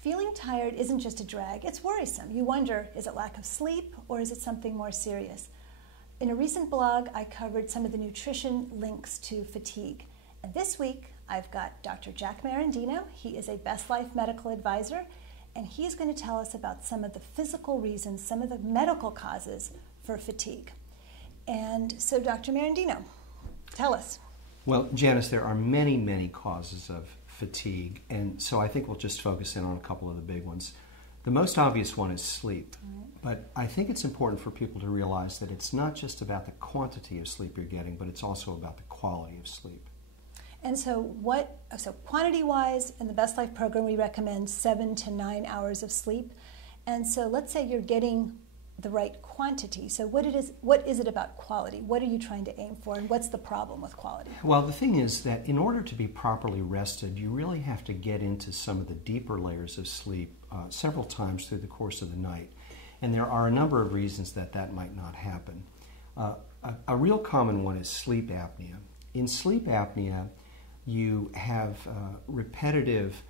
Feeling tired isn't just a drag, it's worrisome. You wonder, is it lack of sleep or is it something more serious? In a recent blog, I covered some of the nutrition links to fatigue. And this week, I've got Dr. Jack Merendino. He is a Best Life medical advisor, and he's going to tell us about some of the physical reasons, some of the medical causes for fatigue. And so, Dr. Merendino, tell us. Well, Janice, there are many, many causes of fatigue, and so I think we'll just focus in on a couple of the big ones. The most obvious one is sleep, but I think it's important for people to realize that it's not just about the quantity of sleep you're getting, but it's also about the quality of sleep. And so quantity-wise, in the Best Life program, we recommend 7 to 9 hours of sleep. And so let's say you're getting the right quantity. So what is it about quality? What are you trying to aim for, and what's the problem with quality? Well, the thing is that in order to be properly rested, you really have to get into some of the deeper layers of sleep several times through the course of the night. And there are a number of reasons that that might not happen. A real common one is sleep apnea. In sleep apnea, you have repetitive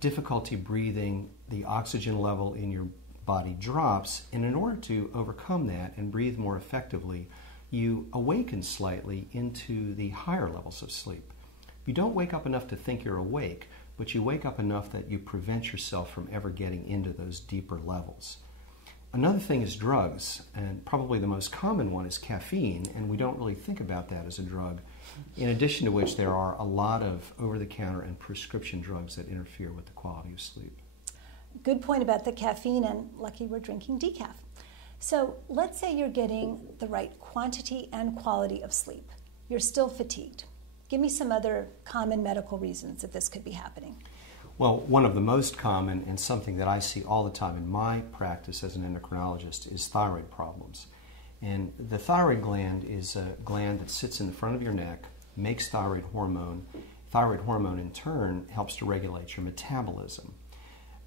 difficulty breathing. The oxygen level in your body drops, and in order to overcome that and breathe more effectively, you awaken slightly into the higher levels of sleep. You don't wake up enough to think you're awake, but you wake up enough that you prevent yourself from ever getting into those deeper levels. Another thing is drugs, and probably the most common one is caffeine, and we don't really think about that as a drug, in addition to which there are a lot of over-the-counter and prescription drugs that interfere with the quality of sleep. Good point about the caffeine, and lucky we're drinking decaf. So let's say you're getting the right quantity and quality of sleep. You're still fatigued. Give me some other common medical reasons that this could be happening. Well, one of the most common, and something that I see all the time in my practice as an endocrinologist, is thyroid problems. And the thyroid gland is a gland that sits in the front of your neck, makes thyroid hormone. Thyroid hormone, in turn, helps to regulate your metabolism.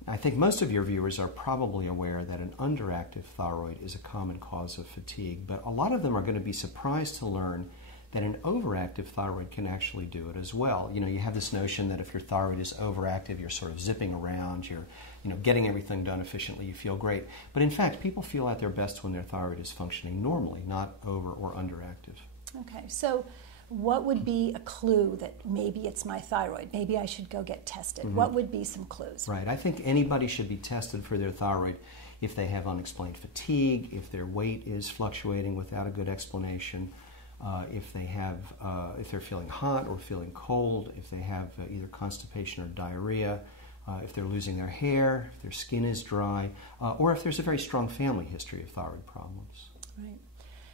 I think most of your viewers are probably aware that an underactive thyroid is a common cause of fatigue, but a lot of them are going to be surprised to learn that an overactive thyroid can actually do it as well. You know, you have this notion that if your thyroid is overactive, you're sort of zipping around, you're getting everything done efficiently, you feel great. But in fact, people feel at their best when their thyroid is functioning normally, not over or underactive. Okay, so what would be a clue that maybe it's my thyroid? Maybe I should go get tested. Mm-hmm. What would be some clues? Right. I think anybody should be tested for their thyroid if they have unexplained fatigue, if their weight is fluctuating without a good explanation, if they're feeling hot or feeling cold, if they have either constipation or diarrhea, if they're losing their hair, if their skin is dry, or if there's a very strong family history of thyroid problems. Right.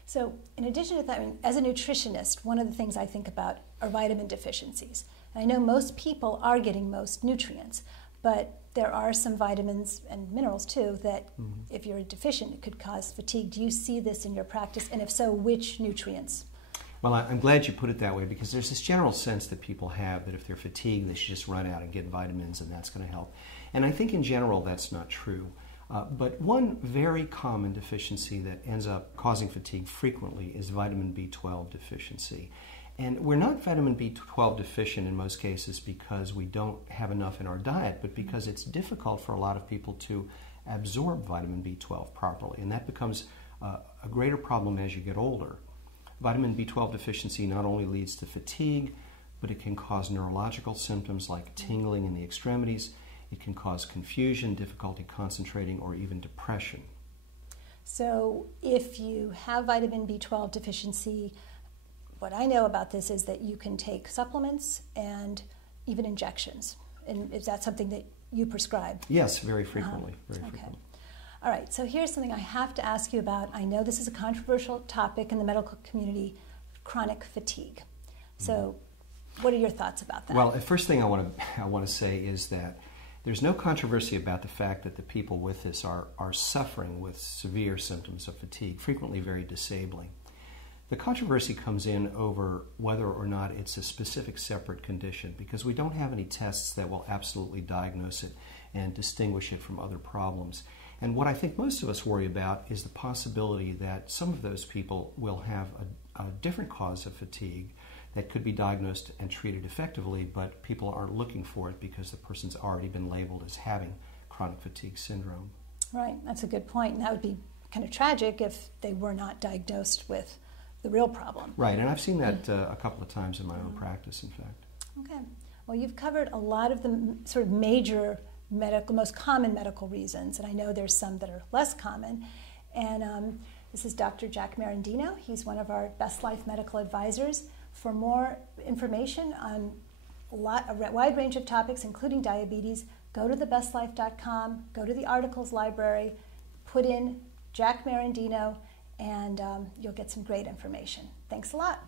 So in addition to that, as a nutritionist, one of the things I think about are vitamin deficiencies. And I know most people are getting most nutrients, but there are some vitamins and minerals too that if you're deficient, it could cause fatigue. Do you see this in your practice? And if so, which nutrients? Well, I'm glad you put it that way, because there's this general sense that people have that if they're fatigued, they should just run out and get vitamins and that's going to help. And I think in general that's not true. But one very common deficiency that ends up causing fatigue frequently is vitamin B12 deficiency. And we're not vitamin B12 deficient in most cases because we don't have enough in our diet, but because it's difficult for a lot of people to absorb vitamin B12 properly. And that becomes a greater problem as you get older. Vitamin B12 deficiency not only leads to fatigue, but it can cause neurological symptoms like tingling in the extremities. It can cause confusion, difficulty concentrating, or even depression. So if you have vitamin B12 deficiency, what I know about this is that you can take supplements and even injections. And is that something that you prescribe? Yes, very frequently. Very frequently. All right, so here's something I have to ask you about. I know this is a controversial topic in the medical community, chronic fatigue. So what are your thoughts about that? Well, the first thing I want to say is that there's no controversy about the fact that the people with this are suffering with severe symptoms of fatigue, frequently very disabling. The controversy comes in over whether or not it's a specific separate condition, because we don't have any tests that will absolutely diagnose it and distinguish it from other problems. And what I think most of us worry about is the possibility that some of those people will have a different cause of fatigue that could be diagnosed and treated effectively, but people aren't looking for it because the person's already been labeled as having chronic fatigue syndrome. Right, that's a good point. And that would be kind of tragic if they were not diagnosed with the real problem. Right, and I've seen that a couple of times in my own practice, in fact. Okay. Well, you've covered a lot of the sort of major most common medical reasons, and I know there's some that are less common. And this is Dr. Jack Merendino. He's one of our Best Life medical advisors. For more information on a wide range of topics, including diabetes, go to thebestlife.com, go to the articles library, put in Jack Merendino, and you'll get some great information. Thanks a lot.